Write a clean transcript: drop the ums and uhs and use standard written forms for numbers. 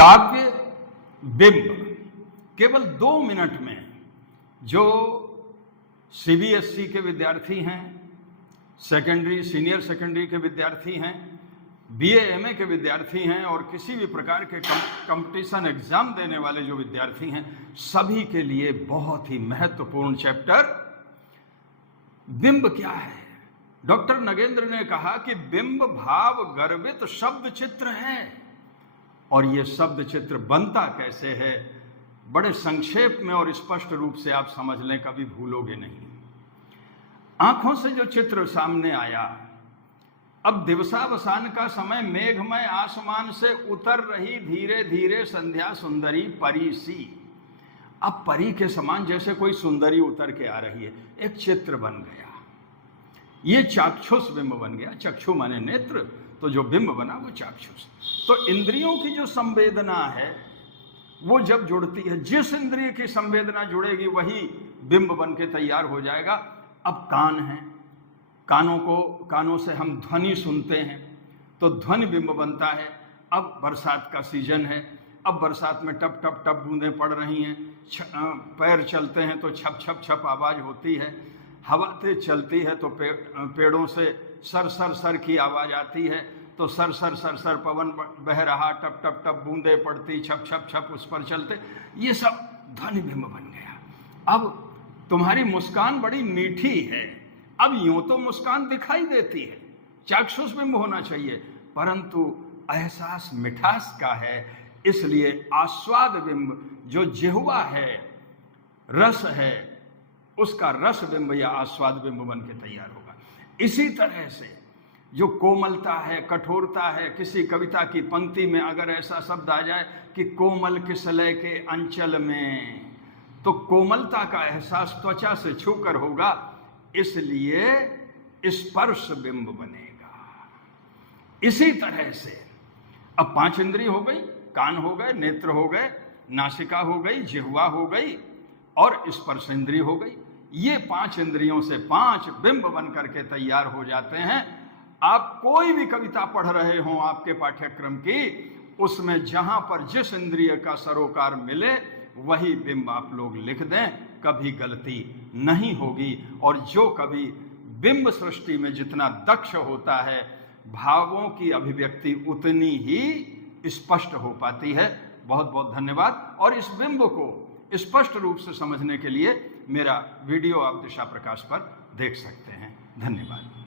काव्य बिंब केवल 2 मिनट में जो सीबीएसई के विद्यार्थी हैं, सेकेंडरी सीनियर सेकेंडरी के विद्यार्थी हैं, बीए एमए के विद्यार्थी हैं और किसी भी प्रकार के कंपटीशन एग्जाम देने वाले जो विद्यार्थी हैं, सभी के लिए बहुत ही महत्वपूर्ण चैप्टर बिंब क्या है। डॉक्टर नगेंद्र ने कहा कि बिंब भाव गर्भित शब्द चित्र है। और यह शब्द चित्र बनता कैसे है, बड़े संक्षेप में और स्पष्ट रूप से आप समझ लें, कभी भूलोगे नहीं। आंखों से जो चित्र सामने आया, अब दिवसावसान का समय, मेघमय आसमान से उतर रही धीरे धीरे संध्या सुंदरी परी सी। अब परी के समान जैसे कोई सुंदरी उतर के आ रही है, एक चित्र बन गया। ये चाक्षुष बिंब बन गया। चक्षु माने नेत्र, तो जो बिंब बना वो चाक्षुष। तो इंद्रियों की जो संवेदना है वो जब जुड़ती है, जिस इंद्रिय की संवेदना जुड़ेगी वही बिंब बन के तैयार हो जाएगा। अब कान है, कानों से हम ध्वनि सुनते हैं तो ध्वनि बिंब बनता है। अब बरसात का सीजन है, अब बरसात में टप टप टप बूंदें पड़ रही हैं, पैर चलते हैं तो छप छप छप आवाज होती है, हवा तेज चलती है तो पेड़ों से सर सर सर की आवाज आती है, तो सर सर सर सर पवन बह रहा, टप टप टप बूंदें पड़ती, छप छप छप उस पर चलते, ये सब ध्वनि बिंब बन गया। अब तुम्हारी मुस्कान बड़ी मीठी है, अब यूं तो मुस्कान दिखाई देती है, चाक्षुष बिंब होना चाहिए, परंतु एहसास मिठास का है, इसलिए आस्वाद बिंब जो जिह्वा है, रस है, उसका रस बिंब या आस्वाद बिंब बन के तैयार होगा। इसी तरह से जो कोमलता है, कठोरता है, किसी कविता की पंक्ति में अगर ऐसा शब्द आ जाए कि कोमल किसलय के अंचल में, तो कोमलता का एहसास त्वचा से छूकर होगा, इसलिए स्पर्श बिंब बनेगा। इसी तरह से अब 5 इंद्रिय हो गई, कान हो गए, नेत्र हो गए, नासिका हो गई, जिह्वा हो गई और स्पर्श इंद्रिय हो गई। ये 5 इंद्रियों से 5 बिंब बन करके तैयार हो जाते हैं। आप कोई भी कविता पढ़ रहे हो आपके पाठ्यक्रम की, उसमें जहां पर जिस इंद्रिय का सरोकार मिले वही बिंब आप लोग लिख दें, कभी गलती नहीं होगी। और जो कभी बिंब सृष्टि में जितना दक्ष होता है, भावों की अभिव्यक्ति उतनी ही स्पष्ट हो पाती है। बहुत बहुत धन्यवाद। और इस बिंब को स्पष्ट रूप से समझने के लिए मेरा वीडियो आप दिशा प्रकाश पर देख सकते हैं। धन्यवाद।